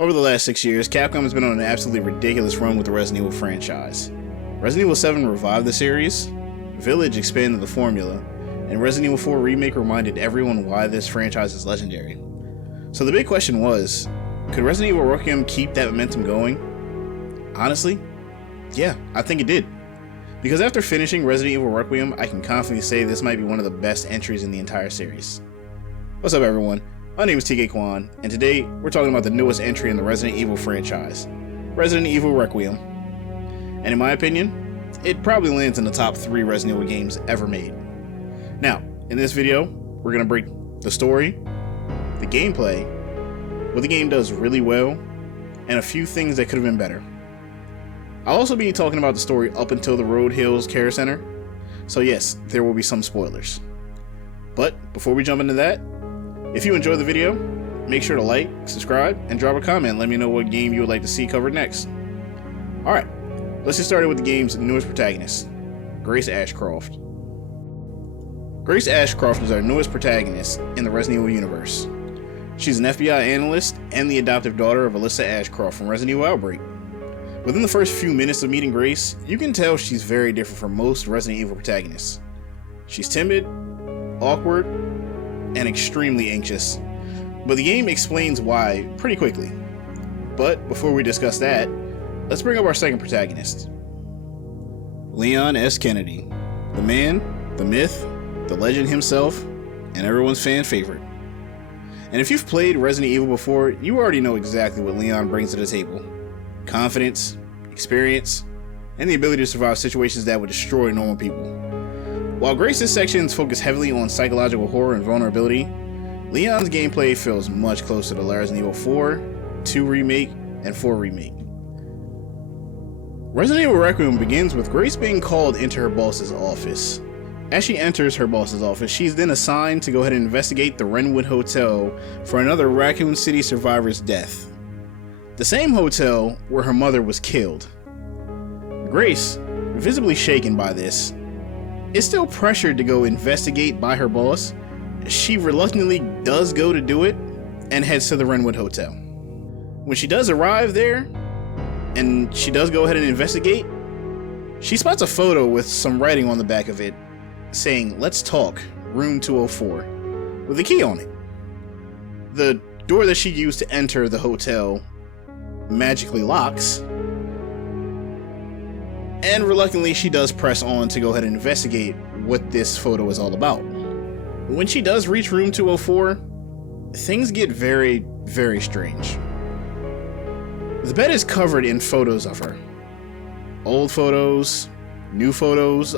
Over the last 6 years, Capcom has been on an absolutely ridiculous run with the Resident Evil franchise. Resident Evil 7 revived the series, Village expanded the formula, and Resident Evil 4 Remake reminded everyone why this franchise is legendary. So the big question was, could Resident Evil Requiem keep that momentum going? Honestly, yeah, I think it did. Because after finishing Resident Evil Requiem, I can confidently say this might be one of the best entries in the entire series. What's up everyone? My name is TK Kwan, and today we're talking about the newest entry in the Resident Evil franchise, Resident Evil Requiem. And in my opinion, it probably lands in the top 3 Resident Evil games ever made. Now, in this video, we're going to break the story, the gameplay, what the game does really well, and a few things that could have been better. I'll also be talking about the story up until the Road Hills Care Center, so yes, there will be some spoilers. But before we jump into that, if you enjoyed the video, make sure to like, subscribe, and drop a comment. Let me know what game you would like to see covered next. Alright, let's get started with the game's newest protagonist, Grace Ashcroft. Grace Ashcroft is our newest protagonist in the Resident Evil universe. She's an FBI analyst and the adoptive daughter of Alyssa Ashcroft from Resident Evil Outbreak. Within the first few minutes of meeting Grace, you can tell she's very different from most Resident Evil protagonists. She's timid, awkward, and extremely anxious, but the game explains why pretty quickly. But before we discuss that, let's bring up our second protagonist, Leon S. Kennedy, the man, the myth, the legend himself, and everyone's fan favorite. And if you've played Resident Evil before, you already know exactly what Leon brings to the table: confidence, experience, and the ability to survive situations that would destroy normal people. While Grace's sections focus heavily on psychological horror and vulnerability, Leon's gameplay feels much closer to Resident Evil 4, 2 Remake, and 4 Remake. Resident Evil Requiem begins with Grace being called into her boss's office. As she enters her boss's office, she's then assigned to go ahead and investigate the Wrenwood Hotel for another Raccoon City survivor's death. The same hotel where her mother was killed. Grace, visibly shaken by this, is still pressured to go investigate by her boss. She reluctantly does go to do it and heads to the Wrenwood Hotel. When she does arrive there, and she does go ahead and investigate, she spots a photo with some writing on the back of it saying, "Let's talk, room 204, with a key on it. The door that she used to enter the hotel magically locks, and reluctantly she does press on to go ahead and investigate what this photo is all about. When she does reach room 204, things get very, very strange. The bed is covered in photos of her. Old photos, new photos.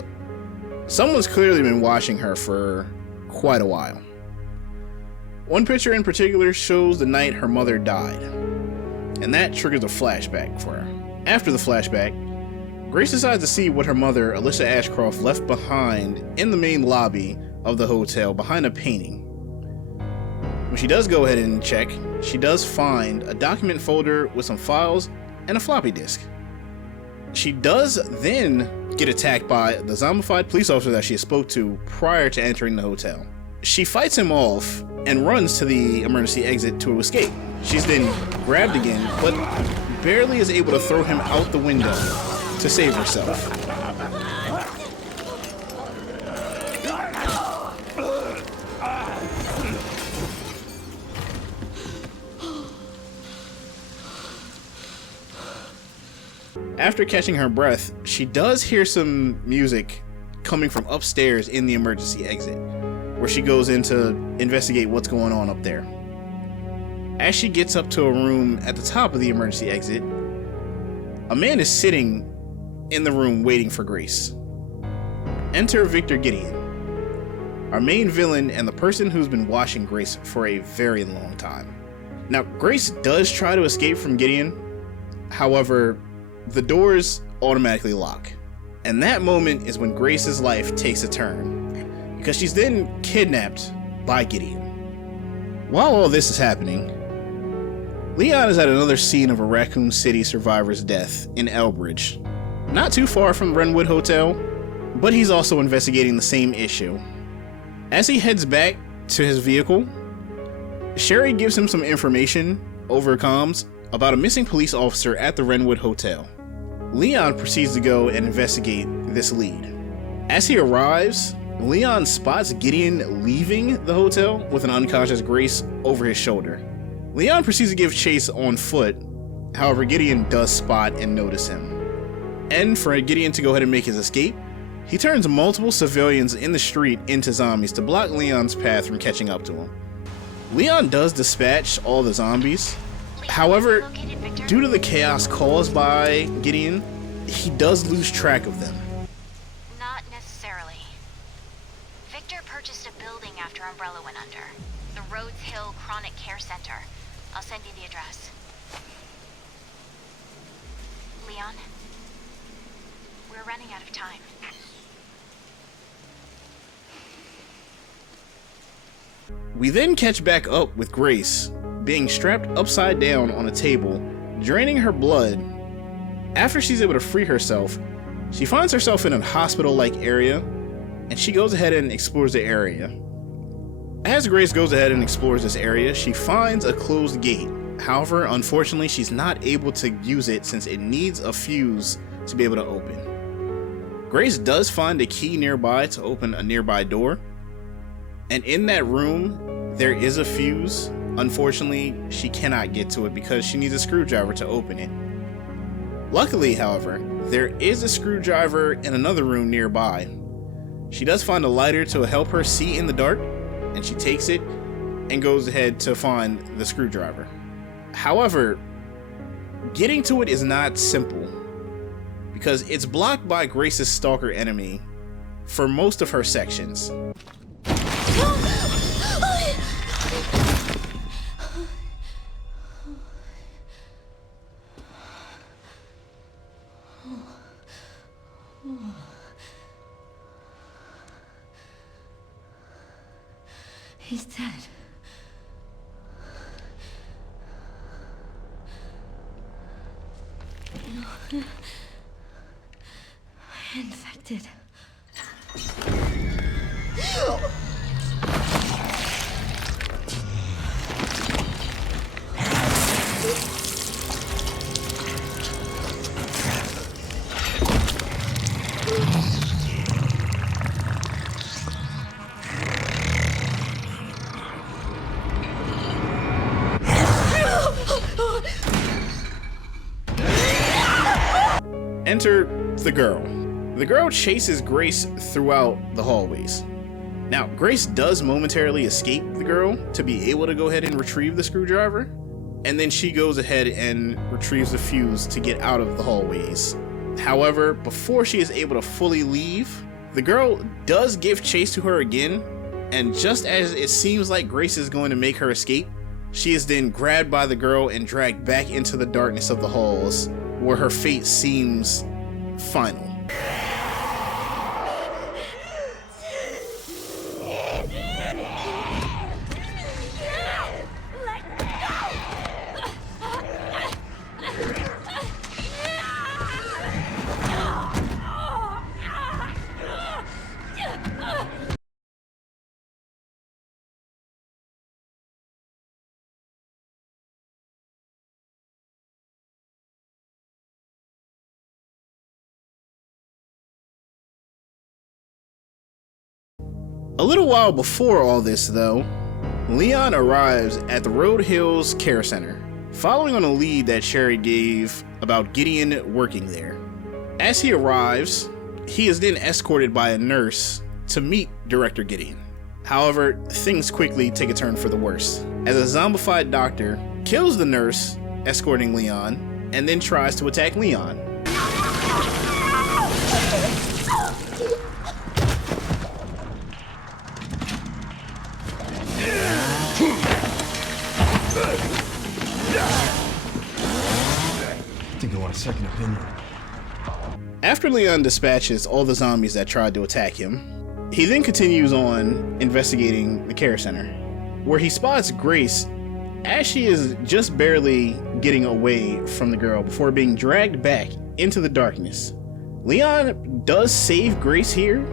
Someone's clearly been watching her for quite a while. One picture in particular shows the night her mother died, and that triggers a flashback for her. After the flashback, Grace decides to see what her mother, Alyssa Ashcroft, left behind in the main lobby of the hotel behind a painting. When she does go ahead and check, she does find a document folder with some files and a floppy disk. She does then get attacked by the zombified police officer that she spoke to prior to entering the hotel. She fights him off and runs to the emergency exit to escape. She's then grabbed again, but barely is able to throw him out the window to save herself. After catching her breath, she does hear some music coming from upstairs in the emergency exit, where she goes in to investigate what's going on up there. As she gets up to a room at the top of the emergency exit, a man is sitting in the room waiting for Grace. Enter Victor Gideon, our main villain and the person who's been watching Grace for a very long time. Now, Grace does try to escape from Gideon, however, the doors automatically lock. And that moment is when Grace's life takes a turn, because she's then kidnapped by Gideon. While all this is happening, Leon is at another scene of a Raccoon City survivor's death in Elbridge, not too far from the Wrenwood Hotel, but he's also investigating the same issue. As he heads back to his vehicle, Sherry gives him some information over comms about a missing police officer at the Wrenwood Hotel. Leon proceeds to go and investigate this lead. As he arrives, Leon spots Gideon leaving the hotel with an unconscious Grace over his shoulder. Leon proceeds to give chase on foot, however Gideon does spot and notice him. And for Gideon to go ahead and make his escape, he turns multiple civilians in the street into zombies to block Leon's path from catching up to him. Leon does dispatch all the zombies. However, due to the chaos caused by Gideon, he does lose track of them. Not necessarily. Victor purchased a building after Umbrella went under. The Rhodes Hill Chronic Care Center. I'll send you the address. Leon, we're running out of time. We then catch back up with Grace being strapped upside down on a table, draining her blood. After she's able to free herself, she finds herself in a hospital-like area, and she goes ahead and explores the area. As Grace goes ahead and explores this area, she finds a closed gate. However, unfortunately, she's not able to use it since it needs a fuse to be able to open. Grace does find a key nearby to open a nearby door, and in that room, there is a fuse. Unfortunately, she cannot get to it because she needs a screwdriver to open it. Luckily, however, there is a screwdriver in another room nearby. She does find a lighter to help her see in the dark, and she takes it and goes ahead to find the screwdriver. However, getting to it is not simple because it's blocked by Grace's stalker enemy for most of her sections. He's dead. Infected. Enter the girl. The girl chases Grace throughout the hallways. Now, Grace does momentarily escape the girl to be able to go ahead and retrieve the screwdriver, and then she goes ahead and retrieves the fuse to get out of the hallways. However, before she is able to fully leave, the girl does give chase to her again, and just as it seems like Grace is going to make her escape, she is then grabbed by the girl and dragged back into the darkness of the halls, where her fate seems final. A little while before all this, though, Leon arrives at the Road Hills Care Center, following on a lead that Sherry gave about Gideon working there. As he arrives, he is then escorted by a nurse to meet Director Gideon. However, things quickly take a turn for the worse, as a zombified doctor kills the nurse escorting Leon, and then tries to attack Leon. I think I want a second opinion. After Leon dispatches all the zombies that tried to attack him, he then continues on investigating the care center, where he spots Grace as she is just barely getting away from the girl before being dragged back into the darkness. Leon does save Grace here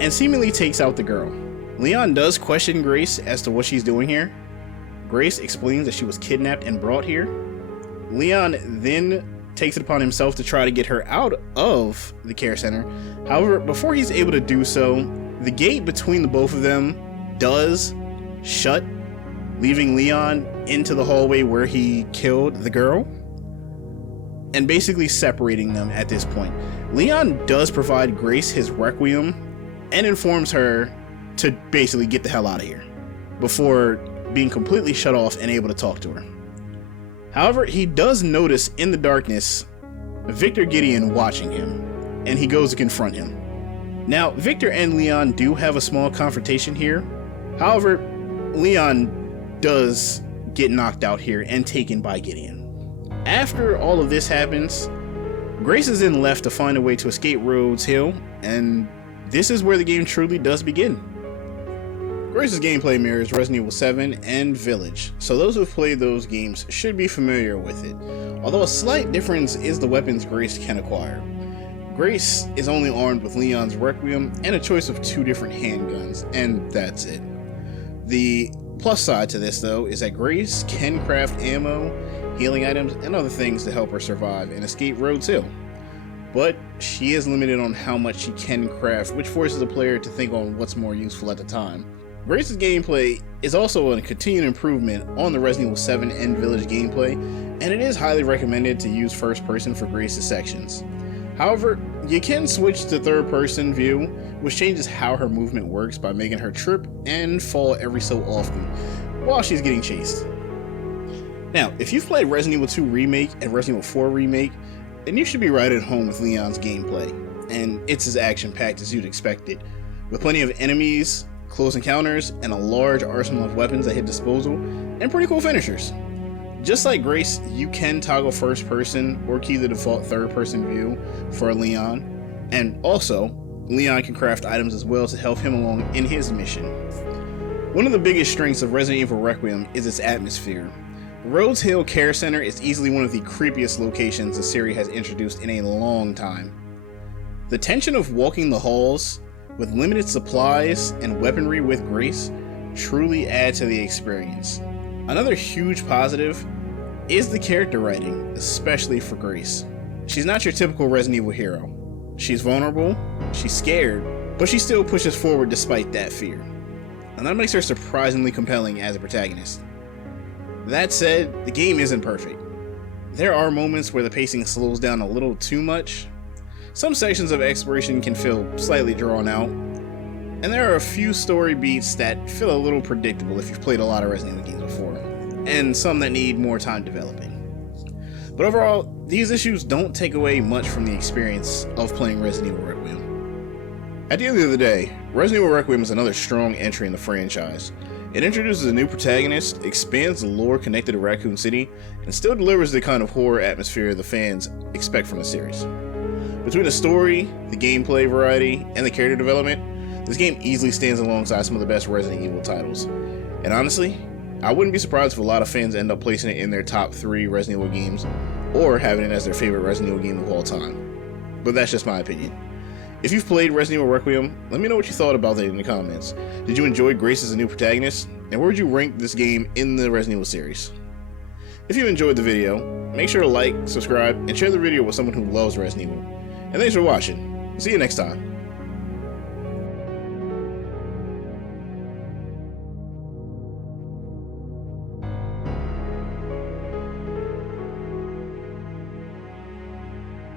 and seemingly takes out the girl. Leon does question Grace as to what she's doing here. Grace explains that she was kidnapped and brought here, Leon then takes it upon himself to try to get her out of the care center. However, before he's able to do so, the gate between the both of them does shut, leaving Leon into the hallway where he killed the girl, and basically separating them at this point. Leon does provide Grace his Requiem and informs her to basically get the hell out of here before being completely shut off and able to talk to her. However, he does notice in the darkness Victor Gideon watching him, and he goes to confront him. Now, Victor and Leon do have a small confrontation here. However, Leon does get knocked out here and taken by Gideon. After all of this happens, Grace is then left to find a way to escape Rhodes Hill, and this is where the game truly does begin. Grace's gameplay mirrors Resident Evil 7 and Village, so those who've played those games should be familiar with it, although a slight difference is the weapons Grace can acquire. Grace is only armed with Leon's Requiem and a choice of 2 different handguns, and that's it. The plus side to this, though, is that Grace can craft ammo, healing items, and other things to help her survive and escape Rhodes Hill. But she is limited on how much she can craft, which forces the player to think on what's more useful at the time. Grace's gameplay is also a continued improvement on the Resident Evil 7 and Village gameplay, and it is highly recommended to use first person for Grace's sections. However, you can switch to third person view, which changes how her movement works by making her trip and fall every so often while she's getting chased. Now, if you've played Resident Evil 2 Remake and Resident Evil 4 Remake, then you should be right at home with Leon's gameplay, and it's as action-packed as you'd expect it, with plenty of enemies, close encounters, and a large arsenal of weapons at his disposal, and pretty cool finishers. Just like Grace, you can toggle first person or key the default third person view for Leon, and also, Leon can craft items as well to help him along in his mission. One of the biggest strengths of Resident Evil Requiem is its atmosphere. Rhodes Hill Care Center is easily one of the creepiest locations the series has introduced in a long time. The tension of walking the halls with limited supplies and weaponry with Grace truly add to the experience. Another huge positive is the character writing, especially for Grace. She's not your typical Resident Evil hero. She's vulnerable, she's scared, but she still pushes forward despite that fear. And that makes her surprisingly compelling as a protagonist. That said, the game isn't perfect. There are moments where the pacing slows down a little too much. Some sections of exploration can feel slightly drawn out, and there are a few story beats that feel a little predictable if you've played a lot of Resident Evil games before, and some that need more time developing. But overall, these issues don't take away much from the experience of playing Resident Evil Requiem. At the end of the day, Resident Evil Requiem is another strong entry in the franchise. It introduces a new protagonist, expands the lore connected to Raccoon City, and still delivers the kind of horror atmosphere the fans expect from the series. Between the story, the gameplay variety, and the character development, this game easily stands alongside some of the best Resident Evil titles. And honestly, I wouldn't be surprised if a lot of fans end up placing it in their top 3 Resident Evil games, or having it as their favorite Resident Evil game of all time. But that's just my opinion. If you've played Resident Evil Requiem, let me know what you thought about it in the comments. Did you enjoy Grace as a new protagonist? And where would you rank this game in the Resident Evil series? If you enjoyed the video, make sure to like, subscribe, and share the video with someone who loves Resident Evil. And thanks for watching. See you next time.